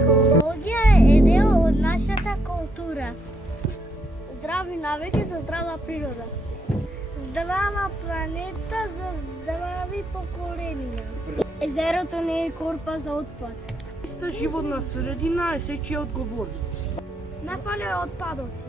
Ekologija je del od našата kultura. Здрави навики за здрава природа. Здрава планета за здрави поколения. Езерото не е корпа за отпад. Ista životna sredina je sečija odgovornost. Не паля отпадоци.